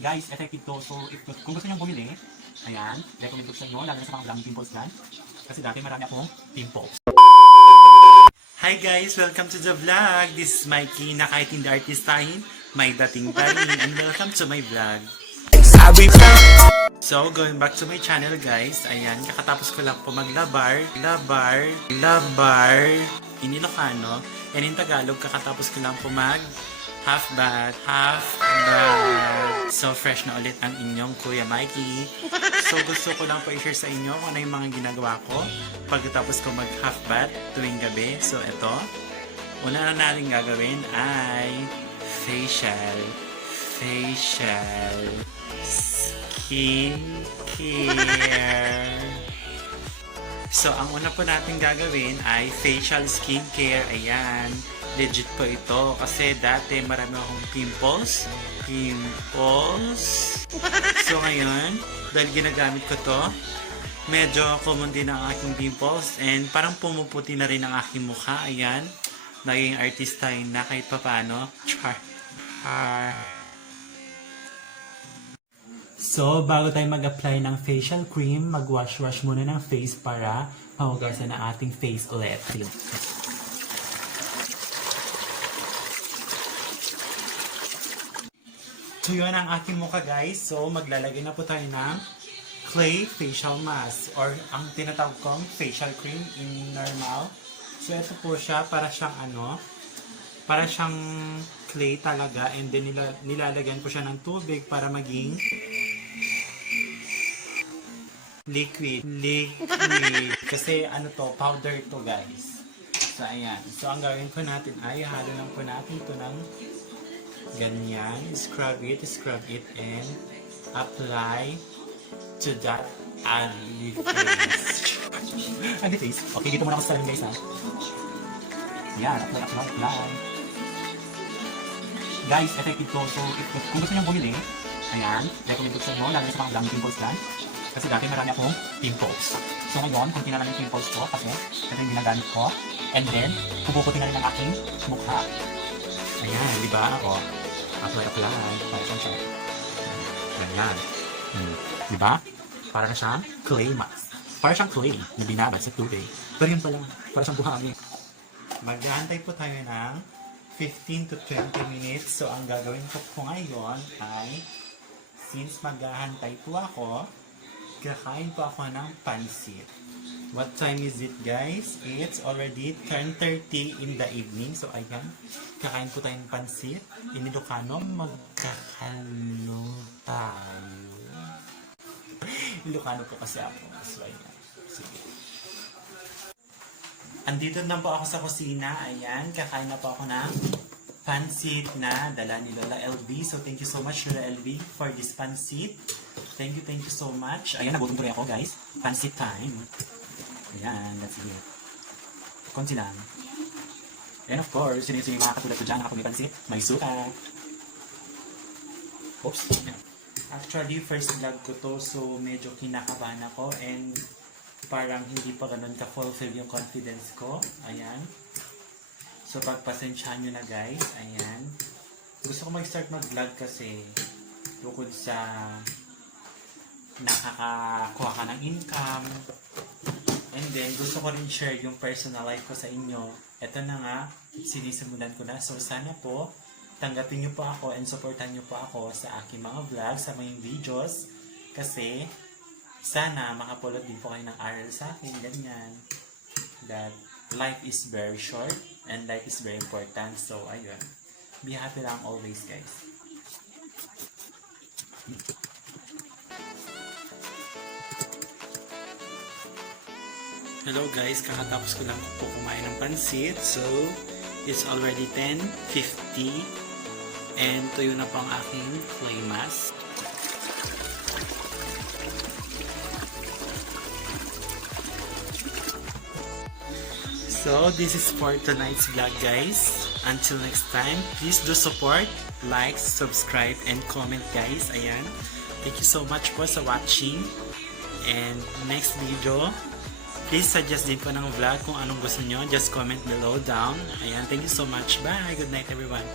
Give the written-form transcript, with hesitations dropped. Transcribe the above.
Guys, effective to. So, kung gusto nyo bumili, ayan, recommend ko sa inyo, lalo na sa mga daming pimples dyan. Kasi dati marami akong pimples. Hi guys! Welcome to the vlog! This is Mikey na kahit hindi artistahin, may dating pa rin. And welcome to my vlog. So, going back to my channel guys, ayan, kakatapos ko lang po maglabar, in Ilocano, and in Tagalog, kakatapos ko lang po half bath. So, fresh na ulit ang inyong Kuya Mikey. So, gusto ko lang po i-share sa inyo kung ano yung mga ginagawa ko pagkatapos ko half bath tuwing gabi. So, ito, una na natin gagawin ay facial skincare. So, ang una po natin gagawin ay facial skincare. Ayan. Legit po ito. Kasi dati marami akong pimples. So, ngayon, dahil ginagamit ko to, medyo common din ang aking pimples. And parang pumuputi na rin ang aking mukha. Ayan. Naging artista yun na kahit papano. So, bago tayo mag-apply ng facial cream, mag-wash muna ng face para mahugasan na ating face ulit. So, yun ang aking mukha guys. So, maglalagay na po tayo ng clay facial mask or ang tinatawag kong facial cream in normal. So, ito po siya para siyang para siyang clay talaga, and then nilalagyan ko siya ng tubig para maging liquid. Kasi powder to guys. So, ayan. So, ang gawin ko natin ay halo lang po natin ito ng ganyan. Scrub it, and apply to that ugly face. Ugly face? Okay, dito muna ako sa salon guys ha. Ayan, apply. Guys, effective to. So, kung gusto nyo bumili, ayan, recommend ko sa inyo, lalo na sa mga daming pimples dyan. Kasi dati marami akong pimples. So ngayon, kunti na lang yung pimples ko kasi ito yung ginagamit ko. And then, pupuputi na rin ang aking mukha. Ayan, di ba? O, apply. Para siya. Ganyan. Di ba? Para na siyang clay mask. Para siyang clay na binabad sa tubig. Pero yun pala, para siyang buhangin. Mag-aantay po tayo ng 15 to 20 minutes. So, ang gagawin ko po ngayon ay, since mag-aantay po ako, kakain po ako ng pansit. What time is it guys? It's already 10:30 in the evening. So ayan, kakain po tayo ng pansit. In Ilocano, magkakalo tayo. Ilocano po kasi ako. So ayan. Sige. Andito na po ako sa kusina. Ayan, kakain na po ako ng pansit na dala ni Lola LB. So thank you so much Lola LB for this pansit. Thank you so much. Ayan, nagutom tuloy ako guys. Pansit time. Ayan, let's go. Konti lang. And of course, sino yung mga katulad ko dyan, nakapag may pansit, may suka. Oops. Actually, first vlog ko to, so medyo kinakabahan ako and parang hindi pa ganun ka-fulfill yung confidence ko. Ayan. So, pagpasensyahan nyo na guys. Ayan. Gusto ko mag-start mag-vlog kasi bukod sa nakakakuha ka ng income, and then gusto ko rin share yung personal life ko sa inyo. Ito na nga, sinisimulan ko na. So sana po, tanggapin nyo po ako and supportan nyo po ako sa aking mga vlogs, sa mga videos, kasi sana makapulot din po kayo ng aral sa akin, ganyan. That life is very short and life is very important. So ayun, be happy lang always guys. Hello guys, kakatapos ko lang po kumain ng pansit. So, it's already 10:50 and tuyo na po ang aking clay mask. So, this is for tonight's vlog guys. Until next time, please do support, like, subscribe, and comment guys. Ayan. Thank you so much po sa watching. And next video, please suggest din po ng vlog kung anong gusto nyo. Just comment below down. Ayan, thank you so much. Bye! Good night everyone.